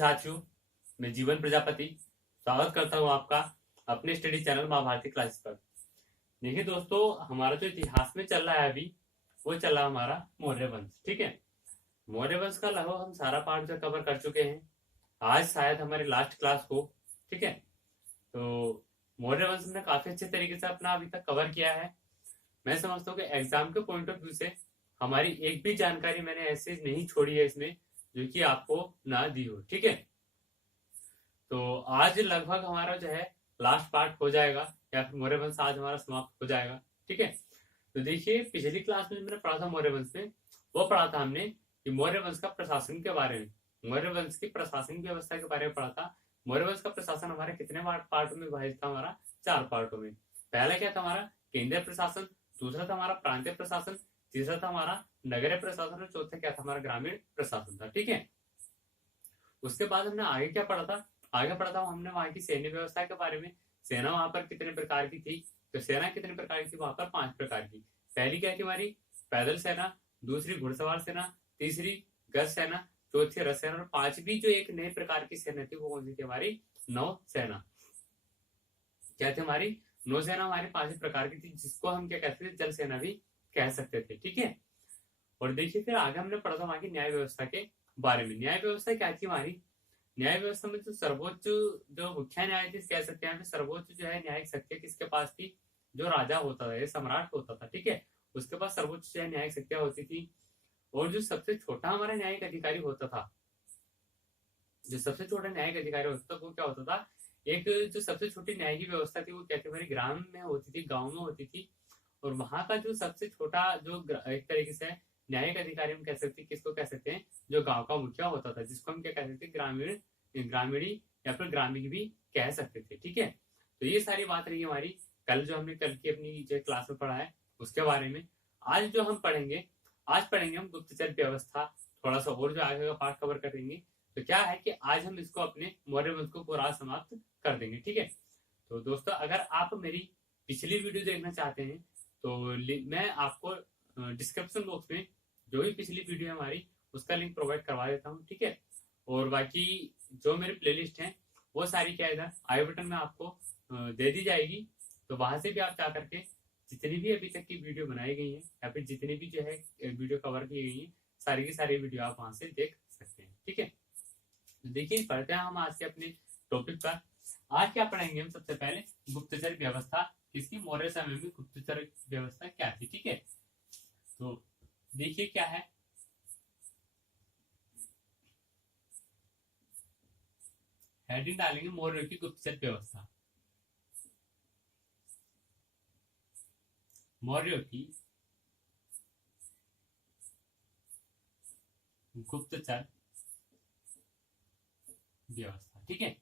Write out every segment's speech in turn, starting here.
साथियों, मैं जीवन प्रजापति स्वागत करता हूँ आपका अपने स्टडी चैनल महाभारती क्लासेस पर। देखिए दोस्तों, हमारा जो इतिहास में चल रहा है अभी, वो चल रहा है हमारा मौर्य वंश। ठीक है, मौर्य वंश का लगभग हम सारा पार्ट जो कवर कर चुके हैं। आज शायद हमारी लास्ट क्लास हो। ठीक है, तो मौर्य वंश हमने काफी अच्छे तरीके से अपना अभी तक कवर किया है। मैं समझता हूँ कि एग्जाम के पॉइंट ऑफ व्यू से हमारी एक भी जानकारी मैंने ऐसे नहीं छोड़ी है इसमें जो कि आपको ना दी हो। ठीक है, तो आज लगभग हमारा जो है लास्ट पार्ट हो जाएगा, या फिर मौर्य वंश आज हमारा समाप्त हो जाएगा। ठीक है, तो देखिए पिछली क्लास में मैंने पढ़ा था मौर्य वंश में, वो पढ़ा था हमने कि मौर्य वंश का प्रशासन के बारे में, मौर्य वंश की प्रशासनिक व्यवस्था के बारे में पढ़ा था। मौर्य वंश का प्रशासन हमारे कितने पार्ट में विभाजित था? हमारा 4 पार्टों में। पहला क्या था? हमारा केंद्रीय प्रशासन, दूसरा था हमारा प्रांतीय प्रशासन, तीसरा था हमारा नगरीय प्रशासन, और चौथा क्या था? हमारा ग्रामीण प्रशासन था। ठीक है, उसके बाद हमने आगे क्या पढ़ा था? आगे पढ़ा था हमने वहां की सैन्य व्यवस्था के बारे में। सेना वहां पर कितने प्रकार की थी? तो सेना कितने प्रकार की थी? वहां पर 5 प्रकार की। पहली क्या थी हमारी? पैदल सेना, दूसरी घुड़सवार सेना, तीसरी गज सेना, चौथी रथ सेना, और पांचवी जो एक नए प्रकार की सेना थी वो कौन सी थी? हमारी नौ सेना। क्या थी हमारी? नौसेना हमारी 5 प्रकार की थी, जिसको हम क्या कहते थे? जल सेना भी कह सकते थे। ठीक है, और देखिए फिर आगे हमने पढ़ा था वहां की न्याय व्यवस्था के बारे में। न्याय व्यवस्था क्या थी हमारी? न्याय व्यवस्था में जो सर्वोच्च, जो मुख्य न्यायाधीश कह सकते हैं, सर्वोच्च जो है न्यायिक शक्ति किसके पास थी? जो राजा होता था, ये सम्राट होता था। ठीक है, उसके पास सर्वोच्च जो है न्यायिक शक्तियां होती थी। और जो सबसे छोटा हमारा न्यायिक अधिकारी होता था, जो सबसे छोटा न्यायिक अधिकारी होता था, वो क्या होता था? एक जो सबसे छोटी न्यायिक व्यवस्था थी वो क्या थी? हमारी ग्राम में होती थी, गाँव में होती थी। और वहां का जो सबसे छोटा जो एक तरीके से न्यायिक अधिकारी हम कह सकते हैं, किसको कह सकते हैं? जो गांव का मुखिया होता था, जिसको हम क्या कह सकते हैं? ग्रामीणी या फिर ग्रामीण भी कह सकते थे। ठीक है, तो ये सारी बात रही हमारी कल जो हमने कल की अपनी जो क्लास में पढ़ा है उसके बारे में। आज जो हम पढ़ेंगे, आज पढ़ेंगे हम गुप्तचर व्यवस्था, थोड़ा सा और जो आगे का पार्ट कवर करेंगे। तो क्या है कि आज हम इसको अपने मौर्य वंश को पूरा समाप्त कर देंगे। ठीक है, तो दोस्तों अगर आप मेरी पिछली वीडियो देखना चाहते हैं तो मैं आपको डिस्क्रिप्शन बॉक्स में जो भी पिछली वीडियो है हमारी, उसका लिंक प्रोवाइड करवा देता हूँ। ठीक है, और बाकी जो मेरी प्लेलिस्ट है वो सारी क्या इधर आई बटन में आपको दे दी जाएगी। तो वहां से भी आप जा करके जितनी भी अभी तक की वीडियो बनाई गई है या फिर जितनी भी जो है वीडियो कवर की गई है, सारी की सारी वीडियो आप वहां से देख सकते हैं। ठीक है, तो देखिए पढ़ते हैं हम आज के अपने टॉपिक पर। आज क्या पढ़ेंगे हम? सबसे पहले गुप्तचर व्यवस्था, किसकी? मौर्य समय में गुप्तचर व्यवस्था क्या थी। ठीक है, तो देखिए क्या है, हेडिंग डालेंगे मौर्य की गुप्तचर व्यवस्था। मौर्य की गुप्तचर व्यवस्था। ठीक है,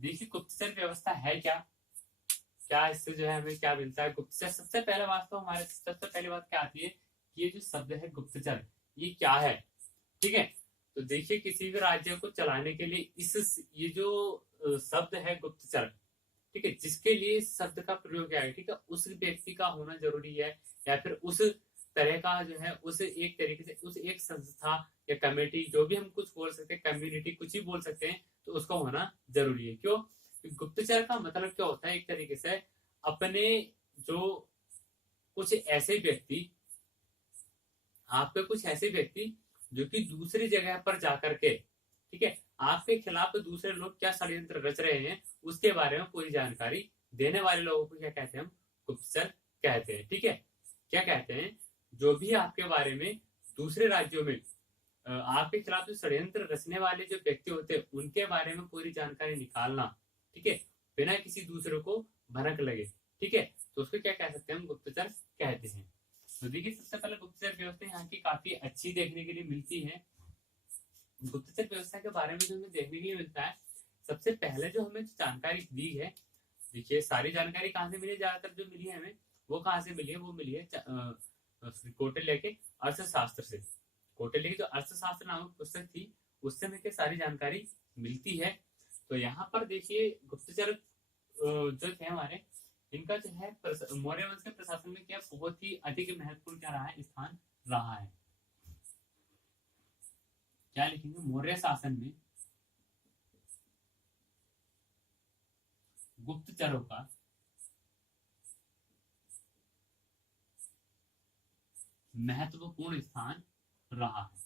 देखिए गुप्तचर व्यवस्था है क्या? क्या इससे जो है हमें क्या मिलता है? गुप्तचर सबसे पहले वास्तव हमारे सबसे पहली बात क्या आती है कि ये जो शब्द है गुप्तचर, ये क्या है? ठीक है, तो देखिए किसी भी राज्य को चलाने के लिए ये जो शब्द है गुप्तचर, ठीक है, जिसके लिए इस शब्द का प्रयोग किया है, ठीक है, उस व्यक्ति का होना जरूरी है, या फिर उस तरह का जो है, उस एक तरीके से उस एक संस्था या कमेटी, जो भी हम कुछ बोल सकते हैं, कम्युनिटी कुछ ही बोल सकते हैं, तो उसका होना जरूरी है। क्यों? गुप्तचर का मतलब क्या होता है? एक तरीके से अपने जो कुछ ऐसे व्यक्ति, आपके कुछ ऐसे व्यक्ति जो कि दूसरी जगह पर जाकर के, ठीक है, आपके खिलाफ दूसरे लोग क्या षड्यंत्र रच रहे हैं उसके बारे में पूरी जानकारी देने वाले लोगों को क्या कहते हैं? हम गुप्तचर कहते हैं। ठीक है, क्या कहते हैं? जो भी आपके बारे में दूसरे राज्यों में आपके खिलाफ जो षड्यंत्र रचने वाले जो व्यक्ति होते हैं उनके बारे में पूरी जानकारी निकालना, ठीक है, बिना किसी दूसरे को भनक लगे। ठीक है, तो उसको क्या कह सकते हैं? हम गुप्तचर कहते हैं। तो देखिए सबसे पहले गुप्तचर व्यवस्था यहाँ की काफी अच्छी देखने के लिए मिलती है। गुप्तचर व्यवस्था के बारे में जो हमें देखने के लिए मिलता है, सबसे पहले जो हमें जानकारी दी है, देखिए सारी जानकारी कहाँ से मिली? ज्यादातर जो मिली है हमें वो कहाँ से मिली है? वो मिली है कौटिल्य के अर्थशास्त्र से। कौटिल्य की जो अर्थशास्त्र नामक पुस्तक थी उससे हमें सारी जानकारी मिलती है। तो यहाँ पर देखिए गुप्तचर जो थे हमारे, इनका जो है मौर्य वंश के प्रशासन में क्या बहुत ही अधिक महत्वपूर्ण क्या रहा है? स्थान रहा है। क्या लिखेंगे? मौर्य शासन में गुप्तचरों का महत्वपूर्ण स्थान रहा है।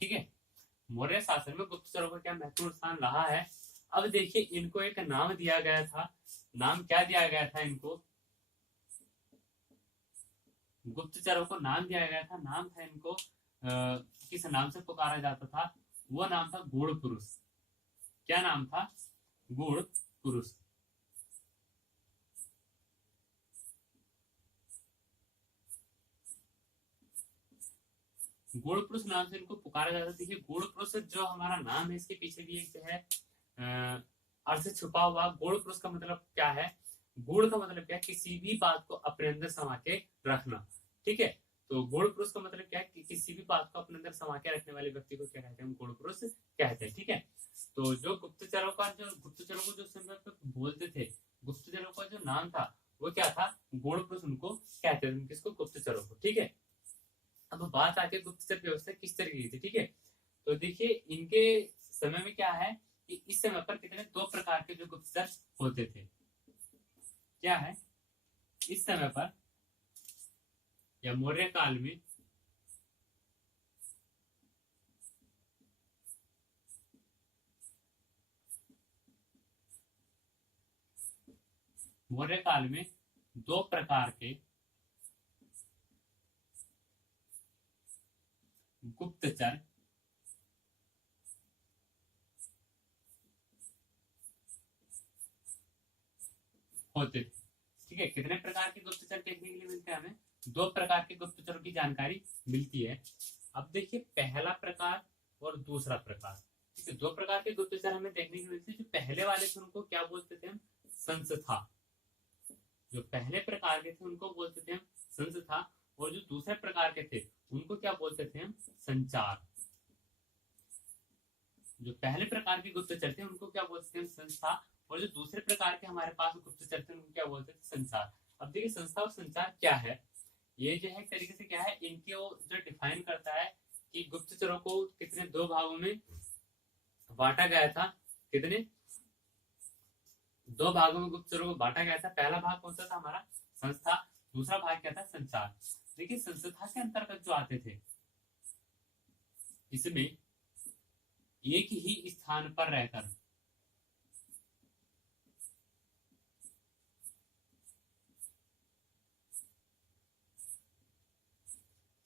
ठीक है, मौर्य शासन में गुप्तचरों का क्या महत्वपूर्ण स्थान रहा है। अब देखिए, इनको एक नाम दिया गया था। नाम क्या दिया गया था इनको? गुप्तचरों को नाम दिया गया था। नाम था इनको किस नाम से पुकारा जाता था? वो नाम था गूढ़ पुरुष। क्या नाम था? गूढ़ पुरुष। गूढ़ पुरुष नाम से इनको पुकारा जाता था। देखिए, गूढ़ पुरुष जो हमारा नाम है, इसके पीछे भी एक जो है अर्थ छुपा हुआ। गूढ़ पुरुष का मतलब क्या है? गूढ़ का मतलब क्या है? किसी भी बात को अपने अंदर समा के रखना। ठीक है, तो गूढ़ पुरुष का मतलब क्या है? कि किसी भी बात को अपने अंदर समा के रखने वाले व्यक्ति को क्या कहते हैं? हम गूढ़ पुरुष कहते हैं। ठीक है, तो जो गुप्तचरों को जो समय पे बोलते थे, गुप्तचरों का जो नाम था वो क्या था? गूढ़ पुरुष उनको कहते थे। किसको? गुप्तचरों को। ठीक है, अब बात आके गुप्तचर व्यवस्था किस तरह की थी। ठीक है, तो देखिए, इनके समय में क्या है कि इस समय पर कितने दो प्रकार के जो गुप्तचर होते थे। क्या है? इस समय पर या मौर्य काल में दो प्रकार के गुप्तचर होते थे। ठीक है, कितने प्रकार के गुप्तचर देखने के लिए मिलते हैं? हमें दो प्रकार के गुप्तचरों की जानकारी मिलती है। अब देखिए, पहला प्रकार और दूसरा प्रकार। ठीक है, दो प्रकार के गुप्तचर हमें देखने को मिलते हैं। जो पहले वाले थे उनको क्या बोलते थे हम? संस्था। जो पहले प्रकार के थे उनको बोलते थे हम संस्था, और जो दूसरे प्रकार के थे उनको क्या बोलते थे हम? संचार। जो पहले प्रकार के गुप्तचर थे उनको क्या बोलते थे हम? संस्था, और जो दूसरे प्रकार के हमारे पास गुप्तचर थे उनको क्या बोलते थे? संचार। अब देखिए, संस्था और संचार क्या है, ये जो है एक तरीके से क्या है, इनको जो डिफाइन करता है कि गुप्तचरों को कितने दो भागों में बांटा गया था। कितने? दो भागों में गुप्तचरों को बांटा गया था। पहला भाग कौन सा था? हमारा संस्था। दूसरा भाग क्या था? संचार। देखिए, संस्था के अंतर्गत जो आते थे, इसमें एक ही स्थान पर रहकर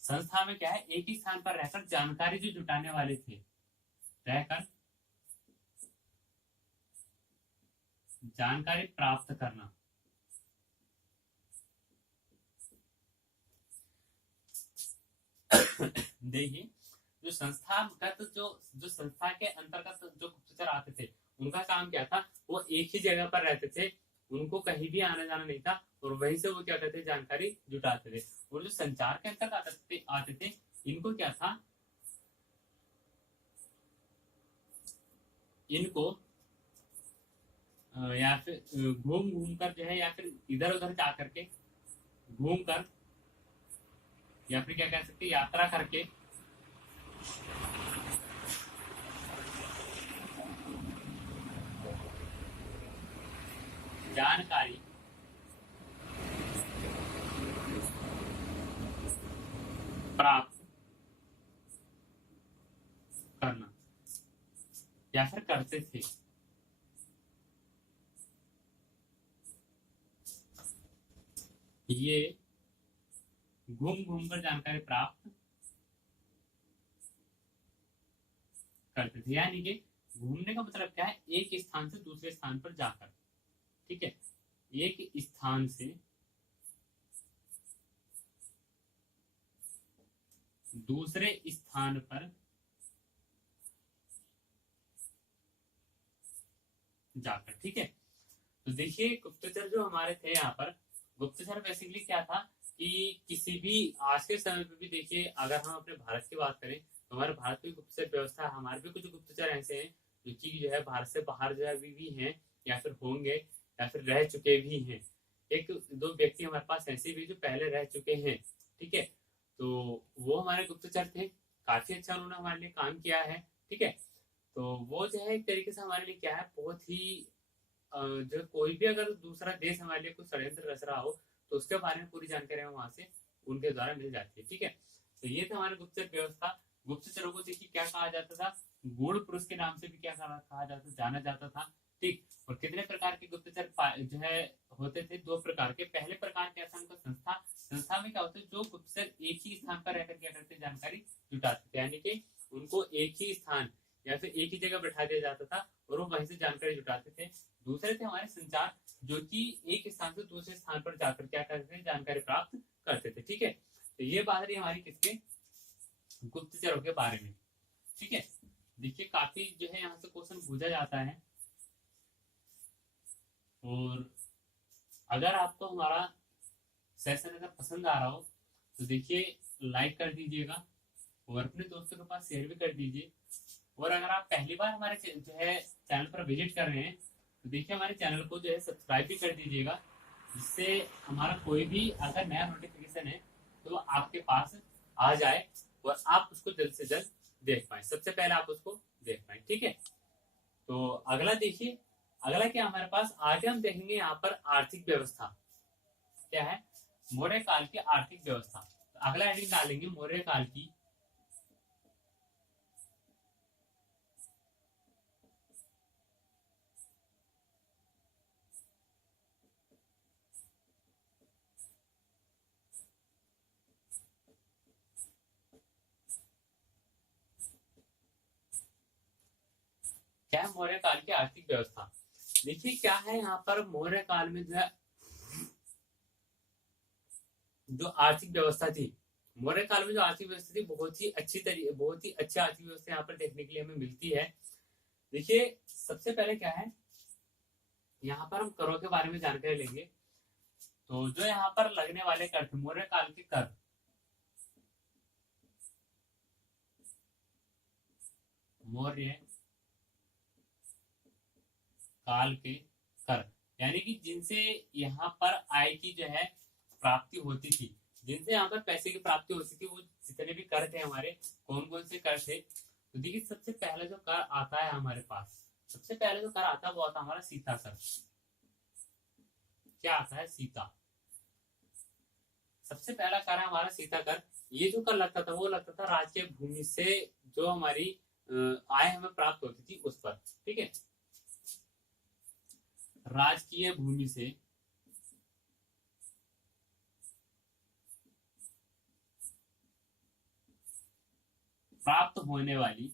संस्था में क्या है, एक ही स्थान पर रहकर जानकारी जो जुटाने वाले थे, रहकर जानकारी प्राप्त करना। देखिए, जो संस्थागत जो संस्था के अंतर्गत जो गुप्तचर आते थे, उनका काम क्या था? वो एक ही जगह पर रहते थे, उनको कहीं भी आना जाना नहीं था, और वहीं से वो क्या करते थे? जानकारी जुटाते थे। और जो संचार के अंतर्गत आते थे, इनको क्या था? इनको या फिर घूम घूम कर जो है, या फिर इधर उधर जा करके घूम कर, या फिर क्या कह सकते हैं, यात्रा करके जानकारी प्राप्त करना, या फिर करते थे। ये घूम घूम कर जानकारी प्राप्त करते थे। यानी कि घूमने का मतलब क्या है? एक स्थान से दूसरे स्थान पर जाकर। ठीक है, एक स्थान से दूसरे स्थान पर जाकर। ठीक है, तो देखिए, गुप्तचर जो हमारे थे यहाँ पर, गुप्तचर बेसिकली क्या था कि किसी भी आज के समय पे भी देखिए, अगर हम अपने भारत की बात करें तो हमारे भारत में गुप्तचर व्यवस्था, हमारे भी कुछ गुप्तचर ऐसे हैं जो कि जो है भारत से बाहर जो है अभी भी हैं, या फिर होंगे, या फिर रह चुके भी हैं। एक दो व्यक्ति हमारे पास ऐसे भी जो पहले रह चुके हैं। ठीक है, तो वो हमारे गुप्तचर थे, काफी अच्छा उन्होंने हमारे लिए काम किया है। ठीक है, तो वो जो है एक तरीके से हमारे लिए क्या है, बहुत ही जो कोई भी अगर दूसरा देश हमारे लिए कुछ षड्यंत्र रच रहा हो तो उसके बारे में पूरी जानकारी हमें वहां से उनके द्वारा मिल जाती है। ठीक है, तो ये था हमारे गुप्तचर व्यवस्था। गुप्तचरों को देखिए क्या कहा जाता था, गूढ़ पुरुष के नाम से भी क्या कहा जाता, जाना जाता था। ठीक, और कितने प्रकार के गुप्तचर जो है होते थे, दो प्रकार के। पहले प्रकार क्या था उनका, संस्था। संस्था में क्या होता है, जो गुप्तचर एक ही स्थान पर रहकर क्या करते, जानकारी जुटाते थे, यानी कि उनको एक ही स्थान या फिर एक ही जगह बैठा दिया जाता था और वो वहीं से जानकारी जुटाते थे। दूसरे थे हमारे संचार, जो कि एक स्थान से दूसरे स्थान पर जाकर क्या करते थे, जानकारी प्राप्त करते थे। ठीक है, तो ये बात रही हमारी किसके, गुप्तचरों के बारे में। ठीक है, देखिए काफी जो है यहाँ से क्वेश्चन पूछा जाता है, और अगर आपको हमारा सेशन अगर पसंद आ रहा हो तो देखिए लाइक कर दीजिएगा और अपने दोस्तों के पास शेयर भी कर दीजिए। और अगर आप पहली बार हमारे जो है चैनल पर विजिट कर रहे हैं तो देखिए हमारे चैनल को जो है सब्सक्राइब भी कर दीजिएगा, जिससे हमारा कोई भी अगर नया नोटिफिकेशन है तो आपके पास आ जाए और आप उसको जल्द से जल्द देख पाए, सबसे पहले आप उसको देख पाए। ठीक है, तो अगला देखिए, अगला क्या हमारे पास, आगे हम देखेंगे यहाँ पर आर्थिक व्यवस्था क्या है, मौर्य काल की आर्थिक व्यवस्था। तो अगला हेडिंग डालेंगे मौर्य काल की क्या है, मौर्य काल की आर्थिक व्यवस्था। देखिए क्या है यहाँ पर मौर्य काल में जो है जो आर्थिक व्यवस्था थी, मौर्य काल में जो आर्थिक व्यवस्था थी बहुत ही अच्छी तरीके, बहुत ही अच्छी आर्थिक व्यवस्था यहाँ पर देखने के लिए हमें मिलती है। देखिए सबसे पहले क्या है, यहाँ पर हम करों के बारे में जानकारी लेंगे। तो जो यहाँ पर लगने वाले कर थे, मौर्य काल के कर, मौर्य काल के कर, यानी कि जिनसे यहाँ पर आय की जो है प्राप्ति होती थी, जिनसे यहाँ पर पैसे की प्राप्ति होती थी, वो जितने भी कर थे हमारे, कौन कौन से कर थे। तो देखिए सबसे पहले जो कर आता है हमारे पास, सबसे पहले जो कर आता है वो आता है हमारा सीता कर। क्या आता है, सीता। सबसे पहला कर है हमारा सीता कर। ये जो कर लगता था वो लगता था राज्य भूमि से जो हमारी आय हमें प्राप्त होती थी उस पर। ठीक है, राजकीय भूमि से प्राप्त होने वाली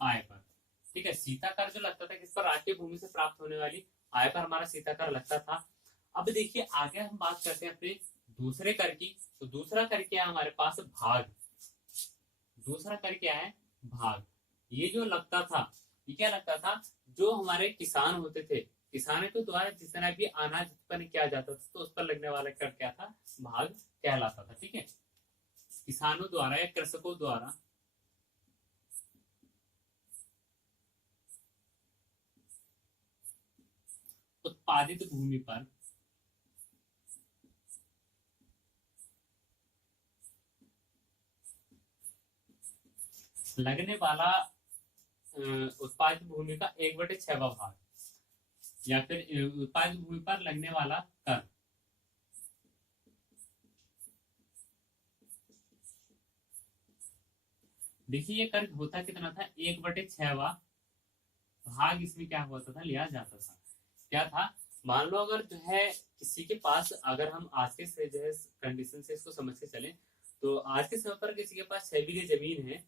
आय पर। ठीक है, सीता कर जो लगता था किस पर, राजकीय भूमि से प्राप्त होने वाली आय पर हमारा सीता कर लगता था। अब देखिए आगे हम बात करते हैं अपने दूसरे कर की। तो दूसरा कर क्या है हमारे पास, भाग। दूसरा कर क्या है, भाग। ये जो लगता था, ये क्या लगता था, जो हमारे किसान होते थे, किसानों के द्वारा जितना भी अनाज उत्पन्न किया जाता था तो उस पर लगने वाला कर क्या था, भाग कहलाता था। ठीक है, किसानों द्वारा या कृषकों द्वारा उत्पादित भूमि पर लगने वाला उत्पादित भूमि का 1/6वां भाग, या फिर उत्पादित भूमि पर लगने वाला कर। देखिए ये कर होता कितना था, 1/6वां भाग इसमें क्या होता था, लिया जाता था। क्या था, मान लो अगर जो है किसी के पास, अगर हम आज के से जो है कंडीशन से इसको समझ के चले, तो आज के समय पर किसी के पास 6 बीघे जमीन है।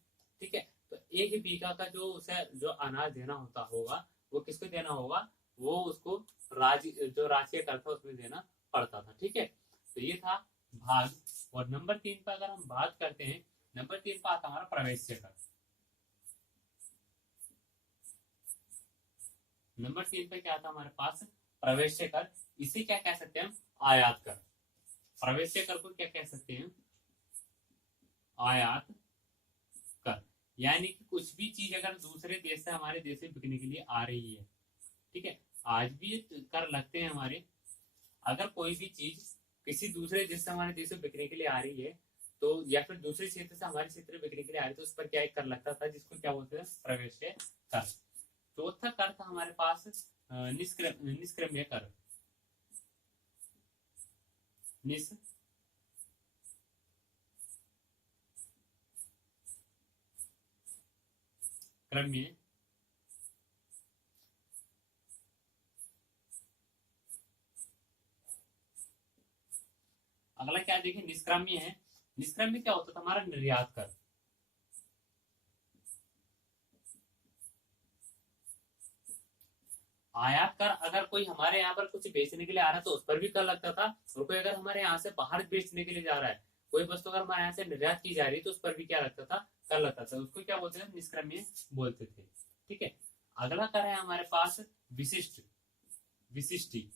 ठीक है, तो 1 बीघा का जो उसे जो अनाज देना होता होगा वो किसको देना होगा, वो उसको जो राजकीय कर था उसमें देना पड़ता था। ठीक है, तो ये था भाग। और नंबर 3 पर अगर हम बात करते हैं, नंबर 3 पर आता हमारा प्रवेश्य कर। नंबर 3 पे क्या आता हमारे पास, प्रवेश्य कर। इसे क्या कह सकते हैं हम, आयात कर। प्रवेश्य कर को क्या कह सकते हैं, आयात कर। यानी कि कुछ भी चीज अगर दूसरे देश से हमारे देश में बिकने के लिए आ रही है ठीक है, आज भी कर लगते हैं हमारे। अगर कोई भी चीज किसी दूसरे देश से हमारे देश में बिकने के लिए आ रही है, तो या फिर दूसरे क्षेत्र से हमारे क्षेत्र में बिकने के लिए आ रही है, तो उस पर क्या एक कर लगता था, जिसको क्या बोलते हैं, प्रवेश कर। चौथा कर था हमारे पास निष्क्रम्य कर। निष्क्रम्य। अगला क्या देखिए, निष्क्रम्य है। निष्क्रम्य क्या होता था, हमारा निर्यात कर। आयात कर, अगर कोई हमारे यहाँ पर कुछ बेचने के लिए आ रहा है तो उस पर भी कर लगता था, और कोई अगर हमारे यहाँ से बाहर बेचने के लिए जा रहा है, कोई वस्तु अगर हमारे यहाँ से निर्यात की जा रही है तो उस पर भी क्या लगता था, कर लगता था। उसको क्या बोलते थे, निष्क्रम्य बोलते थे। ठीक है, अगला कर है हमारे पास विशिष्ट। विशिष्टि।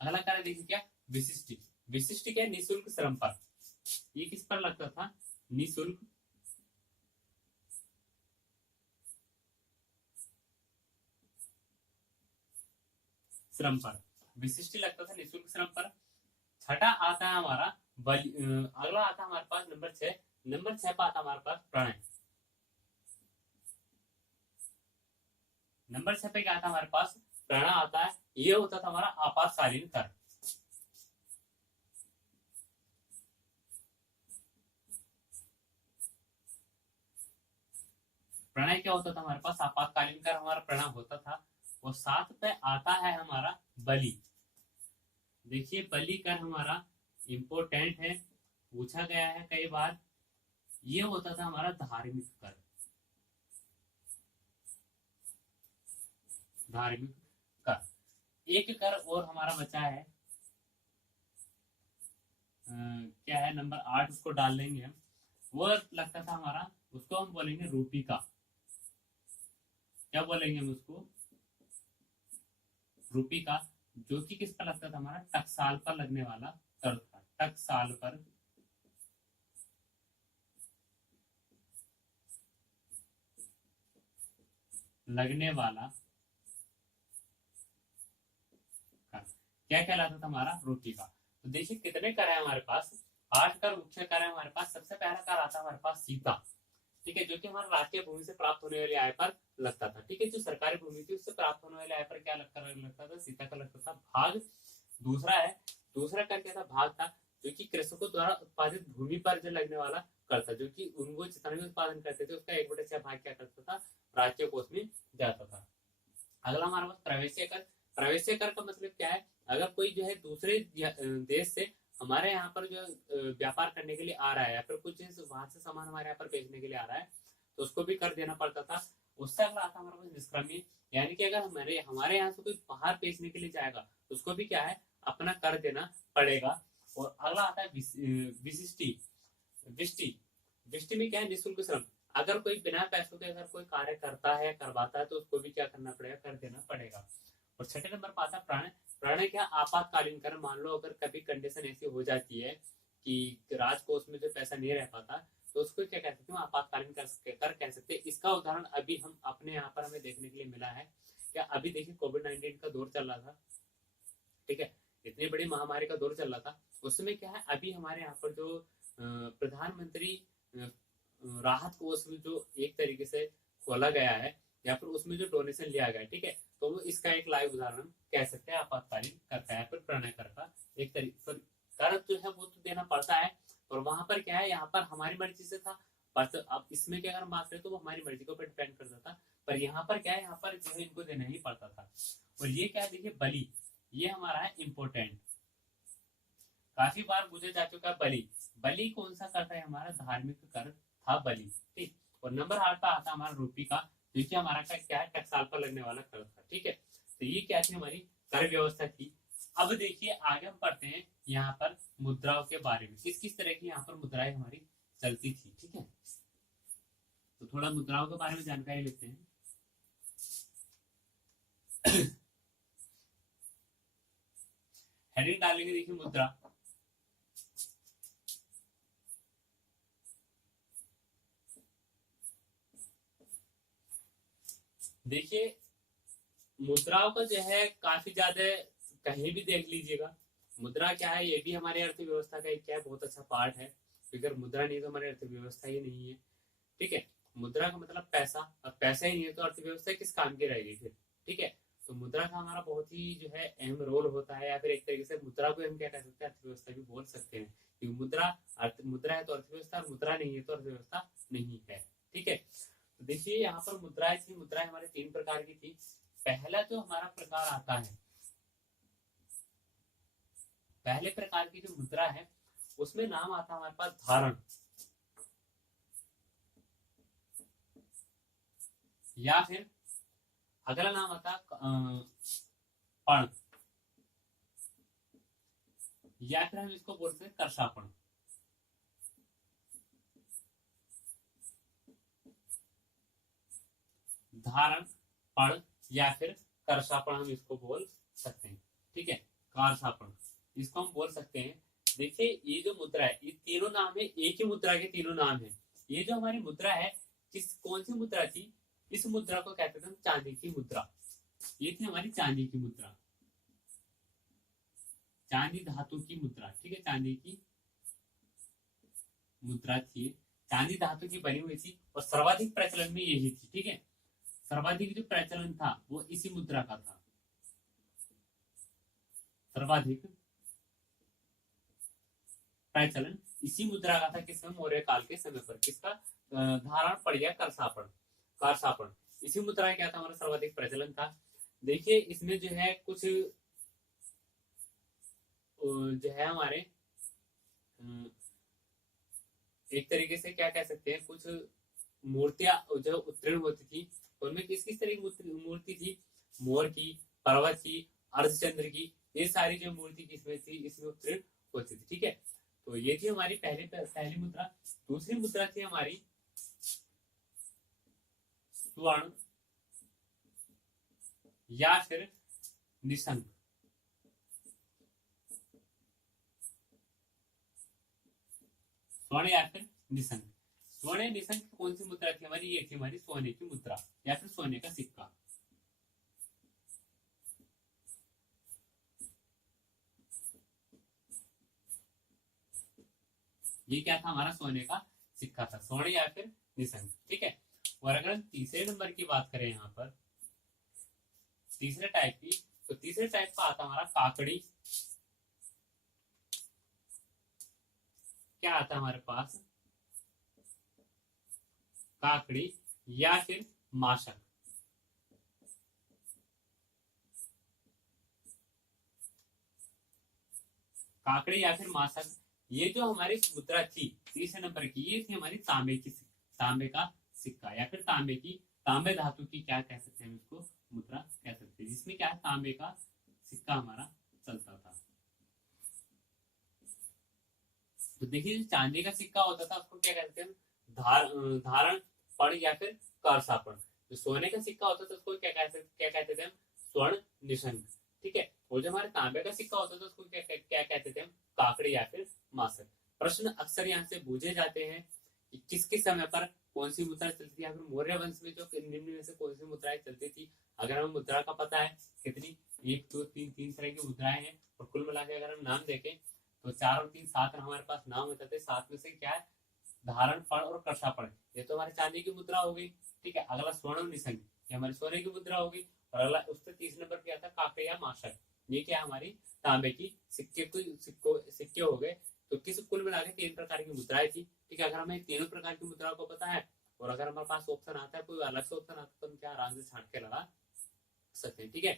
अगला कर है देखिए क्या, विशिष्टि। विशिष्टि क्या है, निःशुल्क श्रम पर। ये किस पर लगता था, निःशुल्क श्रम पर। विशिष्टि लगता था निःशुल्क श्रम पर। छठा आता है हमारा अगला आता है हमारे पास नंबर 6। नंबर 6 पर आता है हमारे पास प्रणय। नंबर 6 पे क्या आता है हमारे पास, प्रणय आता है। ये होता था हमारा आपातकालीन कर। प्रणय क्या होता था हमारे पास, आपातकालीन कर हमारा प्रणय होता था। और 7 पे आता है हमारा बलि। देखिए बलि कर हमारा इंपोर्टेंट है, पूछा गया है कई बार। ये होता था हमारा धार्मिक कर। धार्मिक कर। एक कर और हमारा बचा है, क्या है नंबर 8, उसको डाल लेंगे हम। वो लगता था हमारा, उसको हम बोलेंगे रूपी का। क्या बोलेंगे हम उसको, रूपी का। जो कि किस पर लगता था, हमारा टकसाल पर लगने वाला कर था। टकसाल पर लगने वाला कर क्या कहलाता था, हमारा रूपी का। तो देखिए कितने कर है हमारे पास, 8 कर मुख्य कर है हमारे पास। सबसे पहला कर आता है हमारे पास सीता। ठीक है, जो कि हमारा राष्ट्रीय भूमि से प्राप्त होने वाली आय पर लगता था। ठीक है, जो सरकारी भूमि थी उससे प्राप्त होने वाली आय पर क्या लगता था, सीता का लगता था भाग। दूसरा है, दूसरा कर क्या था, भाग था, जो कि कृषकों द्वारा उत्पादित भूमि पर जो लगने वाला कर था, जो कि उनको जितना भी उत्पादन करते थे उसका 1/6 भाग क्या करता था, राज्य कोष में जाता था। अगला हमारे पास प्रवेशीय कर। प्रवेशीय कर का मतलब क्या है, अगर कोई जो है दूसरे देश से हमारे यहाँ पर जो व्यापार करने के लिए आ रहा है, या फिर कुछ वहां से सामान हमारे यहाँ पर बेचने के लिए आ रहा है, तो उसको भी कर देना पड़ता था। उससे अगला आता हमारे पास निष्क्रमण, यानी कि अगर हमारे हमारे यहाँ से कोई बाहर बेचने के लिए जाएगा तो उसको भी क्या है, अपना कर देना पड़ेगा। और अगला आता है विशिष्टि। विष्टि। विष्टि में क्या है, निःशुल्क श्रम। अगर कोई बिना पैसों के अगर कोई कार्य करता है, करवाता है, तो उसको भी क्या करना पड़ेगा, कर देना पड़ेगा। और छठे नंबर पर आता है प्राण। प्राण क्या, आपातकालीन कर। मान लो अगर कभी कंडीशन ऐसी हो जाती है कि राजकोष में जो पैसा नहीं रह पाता, तो उसको क्या कह सकते हैं, आपातकालीन कर कह सकते हैं। इसका उदाहरण अभी हम अपने यहाँ पर हमें देखने के लिए मिला है। क्या अभी देखिए कोविड-19 का दौर चल रहा था, ठीक है, इतनी बड़ी महामारी का दौर चल रहा था। उसमें क्या है, अभी हमारे यहाँ पर जो प्रधानमंत्री राहत कोष में जो एक तरीके से खोला गया है, या फिर उसमें जो डोनेशन लिया गया है, ठीक है, तो वो इसका एक लाइव उदाहरण कह सकते हैं, आपातकालीन करता है, फिर प्रणय कर का एक तरीके कर जो है वो तो देना पड़ता है। और वहां पर क्या है, यहाँ पर हमारी मर्जी से था, पर अब इसमें क्या अगर हम बात करें तो वो हमारी मर्जी के ऊपर डिपेंड करता था। पर यहाँ पर क्या है, यहाँ पर जो है इनको देना ही पड़ता था। और ये क्या है, देखिए बलि, ये हमारा है इम्पोर्टेंट, काफी बार पूछा जा चुका है। बलि, बलि कौन सा करता है, हमारा धार्मिक कर था बलि। ठीक, और नंबर 8 पर आता है हमारा रूपी का, क्योंकि हमारा का क्या है, टकसाल पर लगने वाला कर था। ठीक है, तो ये क्या थी, हमारी कर व्यवस्था थी। अब देखिए आगे हम पढ़ते हैं यहाँ पर मुद्राओं के बारे में, किस किस तरह की यहाँ पर मुद्राएं हमारी चलती थी। ठीक है, तो थोड़ा मुद्राओं के बारे में जानकारी लेते हैं। हेडिंग डालेंगे, देखिए मुद्रा। देखिए मुद्राओं का जो है काफी ज्यादा, कहीं भी देख लीजिएगा मुद्रा क्या है, ये भी हमारी अर्थव्यवस्था का एक क्या है, बहुत अच्छा पार्ट है। अगर मुद्रा नहीं है तो हमारी अर्थव्यवस्था ही नहीं है। ठीक है, मुद्रा का मतलब पैसा, अब पैसा ही नहीं है तो अर्थव्यवस्था किस काम की रहेगी फिर। ठीक है, तो मुद्रा का हमारा बहुत ही जो है अहम रोल होता है, या फिर एक तरीके से मुद्रा को हम क्या कह सकते हैं, अर्थव्यवस्था भी बोल सकते हैं, क्योंकि मुद्रा है तो अर्थव्यवस्था, और मुद्रा नहीं है तो अर्थव्यवस्था नहीं है। ठीक है, तो देखिए यहाँ पर मुद्राएं थी, मुद्राएं हमारे 3 प्रकार की थी। पहला जो हमारा प्रकार आता है, पहले प्रकार की जो मुद्रा है उसमें नाम आता है हमारे पास धारण, या फिर अगला नाम आता पण, या फिर हम इसको बोलते हैं कर्षापण। धारण, पण या फिर कर्षापण हम इसको बोल सकते हैं। ठीक है, कर्षापण इसको हम बोल सकते हैं। देखिए ये जो मुद्रा है, ये तीनों नाम है, एक ही मुद्रा के तीनों नाम है। ये जो हमारी मुद्रा है, किस कौन सी मुद्रा थी, इस मुद्रा को कहते थे हम चांदी की मुद्रा। ये थी हमारी चांदी की मुद्रा, चांदी धातु की मुद्रा। ठीक है, चांदी की मुद्रा थी, चांदी धातु की बनी हुई थी, और सर्वाधिक प्रचलन में यही थी। ठीक है, सर्वाधिक जो प्रचलन था वो इसी मुद्रा का था। सर्वाधिक प्रचलन इसी मुद्रा का था, किसमें, मौर्य काल के समय पर। किसका, धारण पड़ गया कर्षापण, कर्षापण इसी मुद्रा क्या था, हमारा सर्वाधिक प्रचलन था। देखिए इसमें जो है कुछ जो है हमारे एक तरीके से क्या कह सकते हैं, कुछ मूर्तियां जो उत्तीर्ण होती थी, उनमें किस किस तरह की मूर्ति थी, मोर की, पर्वत की, अर्धचंद्र की, ये सारी जो मूर्ति किसमें थी, इसमें उत्तीर्ण होती थी। ठीक है, तो ये थी हमारी पहली मुद्रा। दूसरी मुद्रा थी हमारी स्वर्ण या फिर निशंक। स्वर्ण या फिर निशंक। स्वर्ण या निशंक कौन सी मुद्रा थी हमारी, ये थी हमारी सोने की मुद्रा या फिर सोने का सिक्का। ये क्या था, हमारा सोने का सिक्का था, स्वर्ण या फिर निशंक। ठीक है, और अगर हम तीसरे नंबर की बात करें यहाँ पर, तीसरे टाइप की, तो तीसरे टाइप का आता हमारा काकड़ी। क्या आता हमारे पास, काकड़ी या फिर माशक। काकड़ी या फिर माशक, ये जो हमारी मुद्रा थी तीसरे नंबर की, ये थी हमारी तांबे का सिक्का, या फिर तांबे धातु की क्या कह सकते हैं इसको, मुद्रा कह सकते हैं, जिसमें क्या है, तांबे का सिक्का हमारा चलता था। तो देखिए जो चांदी का सिक्का होता था उसको क्या कहते हैं, धारण पण या फिर कर्षापण। जो सोने का सिक्का होता था उसको क्या कहते थे हम, स्वर्ण निशंक। ठीक है, और जो हमारे तांबे का सिक्का होता था उसको क्या कहते थे हम, काकड़ी या फिर मासक। प्रश्न अक्सर यहाँ से पूछे जाते हैं कि किस किस समय पर कौन सी मुद्रा चलती थी, या फिर मौर्य वंश में जो निम्न में से कौन सी मुद्राएं चलती थी। अगर हमें मुद्रा का पता है कितनी, 1 2 3 3 तरह की मुद्राएं हैं, और कुल मिला के अगर हम नाम देखें तो 4 और 3 7 हमारे पास नाम होते थे। 7 में से क्या है, धारण, फण और कर्षापण, ये तो हमारी चांदी की मुद्रा हो गई। ठीक है, अगला स्वर्ण और निशंक, ये हमारी सोने की मुद्रा होगी, और अगला उससे 30 नंबर क्या था, काकड़ी या माशक, ये क्या हमारी तांबे की सिक्के हो गए। तो किस कुल मिला के 3 प्रकार की मुद्राएं थी। ठीक है, अगर हमें तीनों प्रकार की मुद्राओं को पता है, और अगर हमारे पास ऑप्शन आता है, कोई अलग से ऑप्शन आता है, तो हम क्या आराम से छांट के लगा सकते हैं। ठीक है,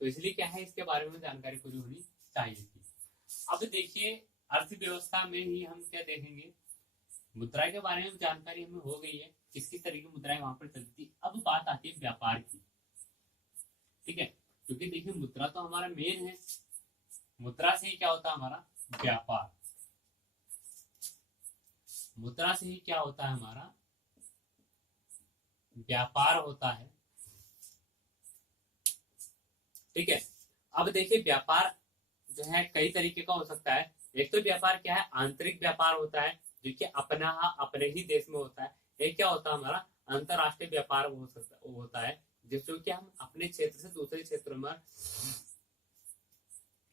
तो इसलिए क्या है, इसके बारे में जानकारी पूरी होनी चाहिए थी। अब देखिए अर्थव्यवस्था में ही हम क्या देखेंगे, मुद्रा के बारे में जानकारी हमें हो गई है, किस किस तरह की मुद्राएं वहां पर चलती थी। अब बात आती है व्यापार की। ठीक है, क्योंकि देखिए मुद्रा तो हमारा मेन है, मुद्रा से ही क्या होता है हमारा व्यापार, मुद्रा से ही क्या होता है हमारा व्यापार होता है। ठीक है, अब देखिए व्यापार जो है कई तरीके का हो सकता है। एक तो व्यापार क्या है, आंतरिक व्यापार होता है, जो कि अपने ही देश में होता है। एक क्या होता है हमारा अंतरराष्ट्रीय व्यापार हो सकता होता है, जिससे कि हम अपने क्षेत्र से दूसरे क्षेत्रों में,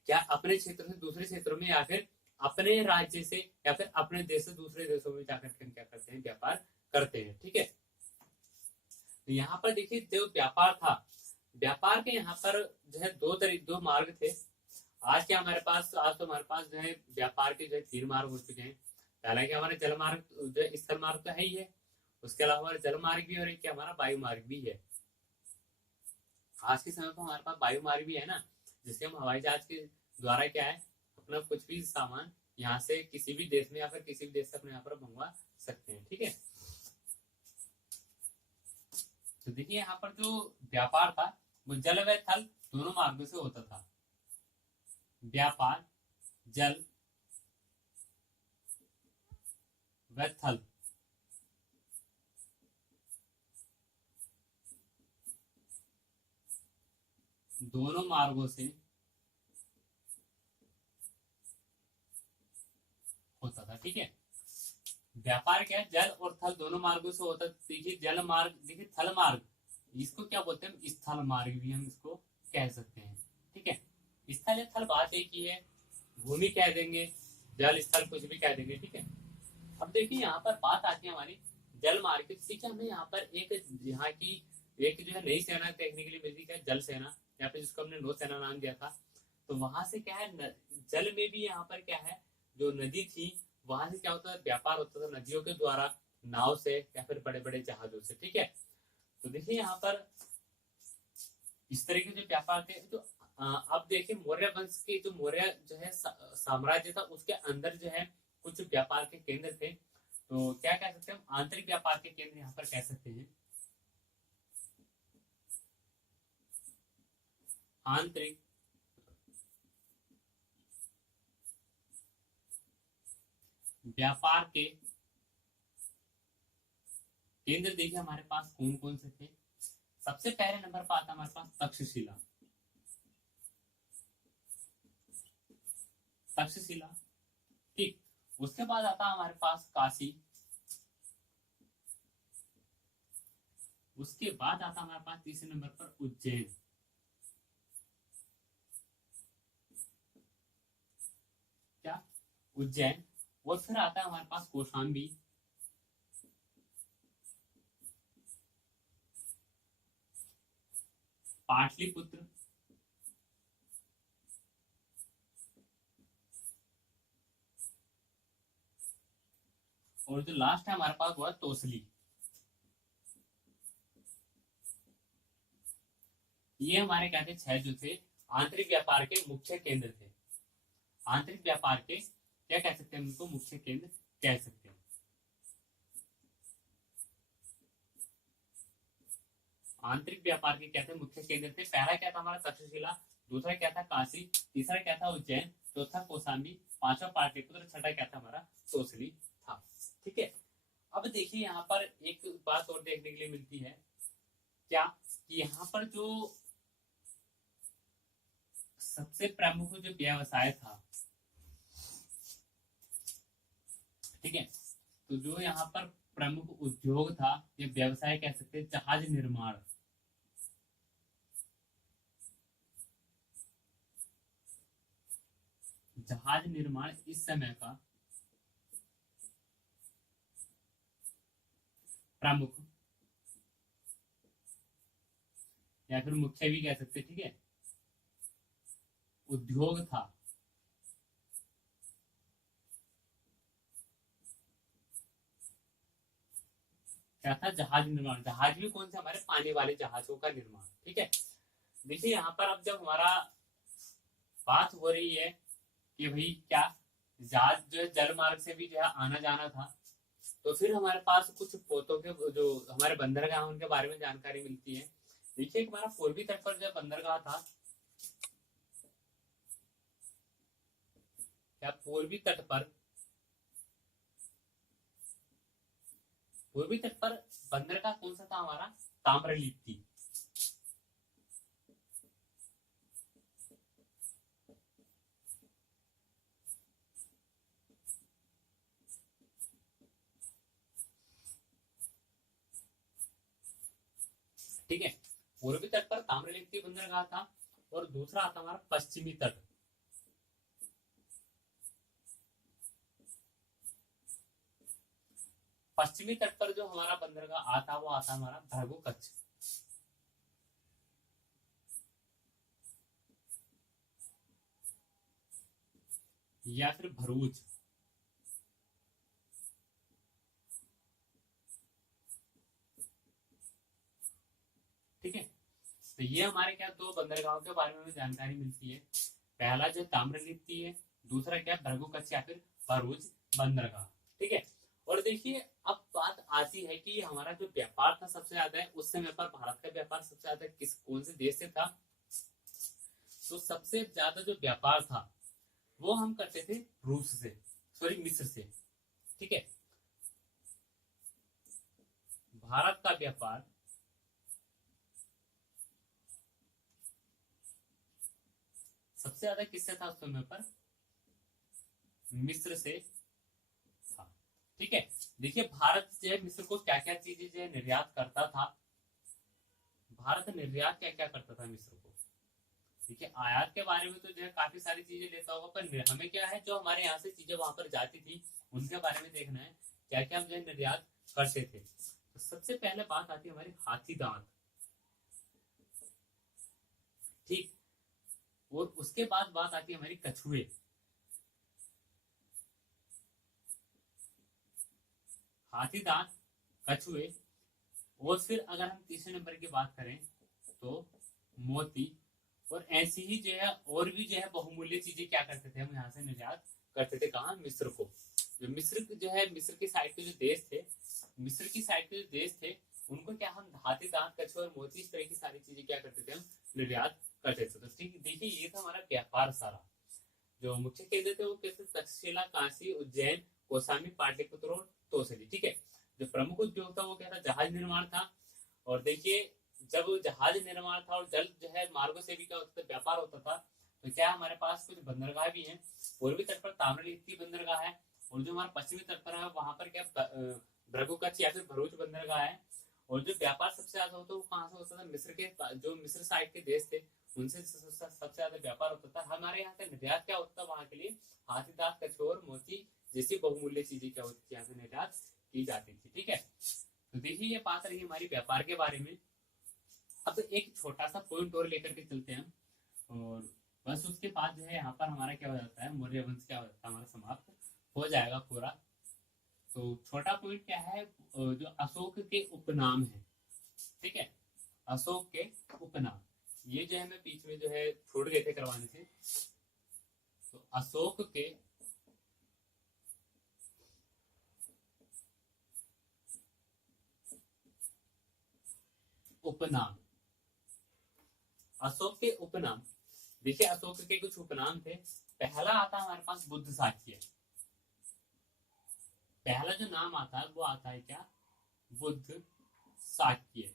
क्या अपने क्षेत्र से दूसरे क्षेत्रों में, या फिर अपने राज्य से या फिर अपने देश से दूसरे देशों में जाकर के हम क्या करते हैं, व्यापार करते हैं। ठीक है, तो यहाँ पर देखिए जो व्यापार था, व्यापार के यहाँ पर जो है दो मार्ग थे। आज क्या हमारे पास, आज तो हमारे पास जो है व्यापार के जो है 3 मार्ग हो चुके हैं। पहला क्या हमारा जल मार्ग, जो है स्थल मार्ग तो है ही है, उसके अलावा हमारा जल मार्ग भी, और एक क्या हमारा वायु मार्ग भी है। आज के समय पर हमारे पास वायु मार्ग भी है ना, जिससे हम हवाई जहाज के द्वारा क्या है, अपना कुछ भी सामान यहाँ से किसी भी देश में या फिर किसी भी देश से अपने यहाँ पर मंगवा सकते हैं। ठीक है, तो देखिए यहाँ पर जो व्यापार था वो जल व थल दोनों मार्गों से होता था। व्यापार जल व थल दोनों मार्गों से होता था। ठीक है, व्यापार क्या है, जल और थल दोनों मार्गों से होता। देखिए जल मार्ग, देखिए थल मार्ग, इसको क्या बोलते हैं, स्थल मार्ग भी हम इसको कह सकते हैं। ठीक है, स्थल या थल बात एक ही है, भूमि कह देंगे, जल स्थल कुछ भी कह देंगे। ठीक है, अब देखिए यहाँ पर बात आती है हमारी जल मार्ग की। ठीक है, हमें यहाँ पर यहाँ की एक जो है नई सेना देखने के लिए मिलती है, जल सेना, या फिर जिसको हमने नौसेना नाम दिया था। तो वहां से क्या है, जल में भी यहाँ पर क्या है, जो नदी थी वहां से क्या होता था, व्यापार होता था नदियों के द्वारा, नाव से या फिर बड़े बड़े जहाजों से। ठीक है, तो देखिए यहाँ पर इस तरीके से व्यापार थे। तो अब देखिए मौर्य वंश के जो मौर्य जो है साम्राज्य था, उसके अंदर जो है कुछ व्यापार के केंद्र थे। तो क्या कह सकते हैं हम, आंतरिक व्यापार के केंद्र यहाँ पर कह सकते हैं। आंतरिक व्यापार के केंद्र देखिए हमारे पास कौन कौन से थे। सबसे पहले नंबर पर आता हमारे पास तक्षशिला। तक्षशिला, ठीक, उसके बाद आता हमारे पास काशी, उसके बाद आता हमारे पास तीसरे नंबर पर उज्जैन, क्या, उज्जैन, और फिर आता है हमारे पास कौशाम्बी, पाटलिपुत्र, और जो लास्ट है हमारे पास वो है तोसली। ये हमारे क्या थे, 6 जो थे आंतरिक व्यापार के मुख्य केंद्र थे। आंतरिक व्यापार के क्या कह सकते हैं, उनको मुख्य केंद्र कह सकते हैं। आंतरिक व्यापार के क्या थे, मुख्य केंद्र थे। पहला क्या था हमारा तक्षशिला, दूसरा क्या था काशी, तीसरा क्या था उज्जैन, चौथा कौशाम्बी, पांचवा पाटलिपुत्र, छठा क्या था हमारा तोसली था। ठीक है, अब देखिए यहाँ पर एक बात और देखने के लिए मिलती है, क्या कि यहाँ पर जो सबसे प्रमुख जो व्यवसाय था, ठीक है, तो जो यहाँ पर प्रमुख उद्योग था, ये व्यवसाय कह सकते हैं जहाज निर्माण। जहाज निर्माण इस समय का प्रमुख या फिर मुख्य भी कह सकते, ठीक है, उद्योग था। क्या था, जहाज निर्माण। जहाज भी कौन से, हमारे पानी वाले जहाजों का निर्माण। ठीक है, देखिए यहाँ पर अब जब हमारा बात हो रही है कि भाई क्या जहाज जो है जल मार्ग से भी जो है आना जाना था, तो फिर हमारे पास कुछ पोतों के जो हमारे बंदरगाह उनके बारे में जानकारी मिलती है। देखिए हमारा पूर्वी तट पर जो बंदरगाह था, क्या पूर्वी तट पर, पूर्वी तट पर बंदरगाह कौन सा था हमारा, ताम्रलिप्ति। ठीक है, पूर्वी तट पर ताम्रलिप्ति बंदरगाह था और दूसरा आता हमारा पश्चिमी तट। पश्चिमी तट पर जो हमारा बंदरगाह आता वो आता हमारा भृगु कच्छ। या फिर भरूच। ठीक है, तो ये हमारे क्या दो बंदरगाहों के बारे में जानकारी मिलती है। पहला जो ताम्रलिप्ति है, दूसरा क्या भृगु कच्छ या फिर भरूच बंदरगाह। ठीक है, और देखिए अब बात आती है कि हमारा जो व्यापार था सबसे ज्यादा है उस समय पर भारत का व्यापार सबसे ज्यादा किस कौन से देश से था। तो सबसे ज्यादा जो व्यापार था वो हम करते थे रूस से, सॉरी मिस्र से। ठीक है, भारत का व्यापार सबसे ज्यादा किससे था उस समय पर, मिस्र से था। ठीक है, देखिए भारत जो है मिस्र को क्या क्या चीजें जो है निर्यात करता था। भारत निर्यात क्या क्या करता था मिस्र को। देखिए आयात के बारे में तो जो है काफी सारी चीजें लेता होगा, पर हमें क्या है जो हमारे यहाँ से चीजें वहां पर जाती थी उनके बारे में देखना है क्या क्या हम जो है निर्यात करते थे। तो सबसे पहले बात आती है हमारी हाथी दांत। ठीक, और उसके बाद बात आती है हमारी कछुए। हाथी दांत, कछुए, और फिर अगर हम तीसरे नंबर की बात करें तो मोती। और ऐसी ही जो है और भी जो है बहुमूल्य चीजें क्या करते थे हम यहाँ से निर्यात करते थे, कहाँ, मिस्र को। जो मिस्र जो है मिस्र की साइड के जो देश थे, मिस्र की साइड के जो देश थे उनको क्या हम हाथी दांत, कछुए और मोती इस तरह की सारी चीजें क्या करते थे हम निर्यात करते थे। तो ठीक देखिए ये था हमारा व्यापार सारा। जो मुख्य केंद्र थे वो कैसे तक्षशिला, काशी, उज्जैन, कौशाम्बी, पाटलिपुत्र और तोसली। ठीक है, जो प्रमुख उद्योग था वो क्या था, जहाज निर्माण था। और देखिए जब जहाज निर्माण था और जल जो है मार्गों से भी क्या होता था, व्यापार होता था। तो क्या हमारे पास कुछ बंदरगाह भी हैं। पूर्वी तट पर ताम्रलिप्ति बंदरगाह है और जो हमारा पश्चिमी तट पर है वहां पर क्या भृगु कच्छ या फिर भरूच बंदरगाह है। और जो व्यापार सबसे ज्यादा होता है वो कहाँ से होता था, मिस्र के जो मिस्र साइड के देश थे उनसे सबसे ज्यादा व्यापार होता था। हमारे यहाँ का निर्यात क्या होता था वहां के लिए, हाथी दांत, कछुए और मोती जैसी बहुमूल्य चीजें क्या होती थी यहाँ से निर्यात की जाती थी। ठीक है, तो देखिए ये बात रही हमारी व्यापार के बारे में। अब एक छोटा सा पॉइंट और लेकर के चलते हैं और बस उसके बाद जो है यहाँ पर हमारा क्या हो जाता है, मौर्य वंश क्या हो जाता है हमारा समाप्त हो जाएगा पूरा। तो छोटा पॉइंट क्या है, जो अशोक के उपनाम है। ठीक है, अशोक के उपनाम ये जो है मैं बीच में जो है छूट गए थे करवाने से। तो अशोक के उपनाम, अशोक के उपनाम। देखिए अशोक के कुछ उपनाम थे। पहला आता है हमारे पास बुद्ध साक्य। पहला जो नाम आता है वो आता है क्या, बुद्ध साक्य।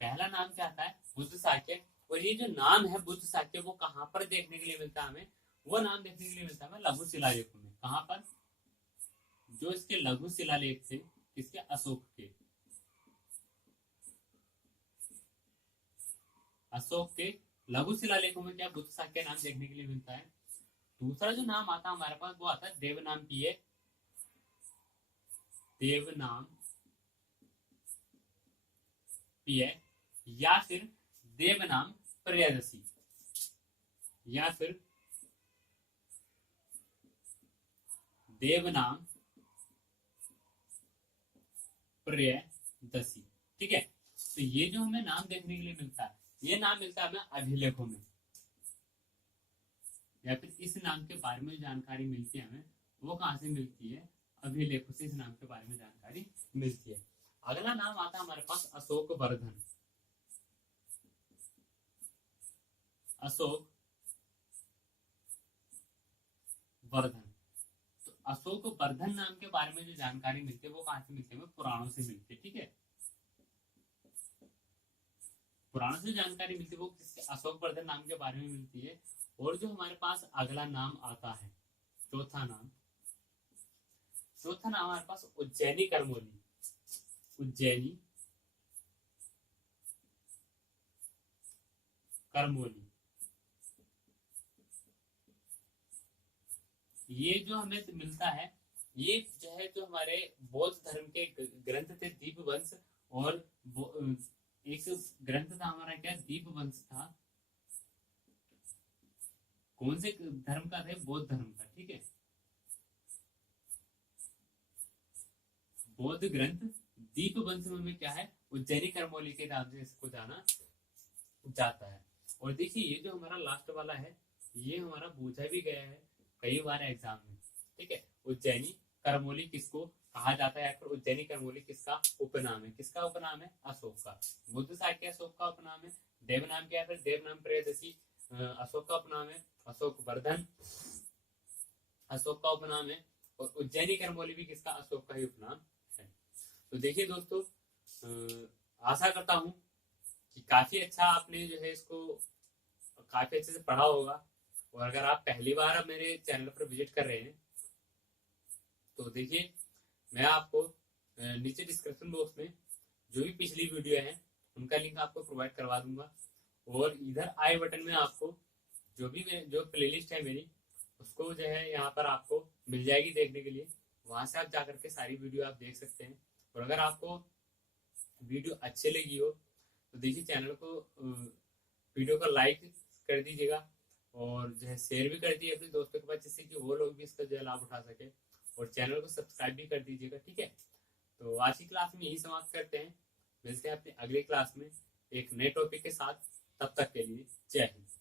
पहला नाम क्या आता है, बुद्ध साक्य। और ये जो नाम है बुद्ध साक्य वो कहाँ पर देखने के लिए मिलता है हमें, वो नाम देखने के लिए मिलता है हमें लघु शिलालेखों में। कहाँ पर, जो इसके लघु शिलालेख थे इसके अशोक के, अशोक के लघु शिलालेखों में क्या बुद्ध साक्य नाम देखने के लिए मिलता है। दूसरा जो नाम आता है हमारे पास वो आता है देवनाम पिये, देवनाम पिये या फिर देवनाम प्रियदर्शी या फिर देवनाम प्रियदर्शी। ठीक है, तो ये जो हमें नाम देखने के लिए मिलता है ये नाम मिलता है हमें अभिलेखों में, या फिर इस नाम के बारे में जानकारी मिलती है हमें वो कहां से मिलती है, अभिलेखों से इस नाम के बारे में जानकारी मिलती है। अगला नाम आता है हमारे पास अशोक वर्धन। अशोक वर्धन, तो अशोक वर्धन नाम के बारे में जो जानकारी मिलती है वो कहां से मिलती है, पुराणों से मिलती है। ठीक है, पुराणों से जानकारी मिलती है वो किसके, अशोक वर्धन नाम के बारे में मिलती है। और जो हमारे पास अगला नाम आता है, चौथा नाम, चौथा नाम हमारे पास उज्जैनी करमोली। उज्जैनी करमोली। ये जो हमें मिलता है, ये जो है जो हमारे बौद्ध धर्म के ग्रंथ थे दीपवंश, और एक ग्रंथ था हमारा क्या, दीपवंश था। कौन से धर्म का था? बौद्ध धर्म का, ठीक है। बौद्ध ग्रंथ दीपवंश में क्या है, उज्जैनी करमौली के नाम से इसको जाना जाता है। और देखिए ये जो हमारा लास्ट वाला है, ये हमारा पूछा भी गया है कई बार एग्जाम में, ठीक है। उज्जैनी करमौली किसको कहा जाता है, फिर उज्जैनी करमौली किसका उपनाम है? किसका उपनाम है? अशोक का। बुद्ध साहित्य अशोक का उपनाम है। देव नाम क्या है? फिर देव नाम प्रियदर्शी अशोक का उपनाम है। अशोक वर्धन अशोक का उपनाम है। और उज्जैनी करमौली भी किसका? अशोक का ही उपनाम है। तो देखिए दोस्तों, आशा करता हूँ कि काफी अच्छा आपने जो है इसको काफी अच्छे से पढ़ा होगा। और अगर आप पहली बार अब मेरे चैनल पर विजिट कर रहे हैं तो देखिए, मैं आपको नीचे डिस्क्रिप्शन बॉक्स में जो भी पिछली वीडियो है उनका लिंक आपको प्रोवाइड करवा दूंगा। और इधर आई बटन में आपको जो प्लेलिस्ट है मेरी, उसको जो है यहाँ पर आपको मिल जाएगी देखने के लिए। वहां से आप जाकर के सारी वीडियो आप देख सकते हैं। और अगर आपको वीडियो अच्छी लगी हो तो देखिए चैनल को वीडियो को लाइक कर दीजिएगा, और जो है शेयर भी कर दिए अपने दोस्तों के पास, जिससे कि वो लोग भी इसका जो है लाभ उठा सके। और चैनल को सब्सक्राइब भी कर दीजिएगा, ठीक है। तो आज की क्लास में यही समाप्त करते हैं। मिलते हैं अपने अगले क्लास में एक नए टॉपिक के साथ। तब तक के लिए जय हिंद।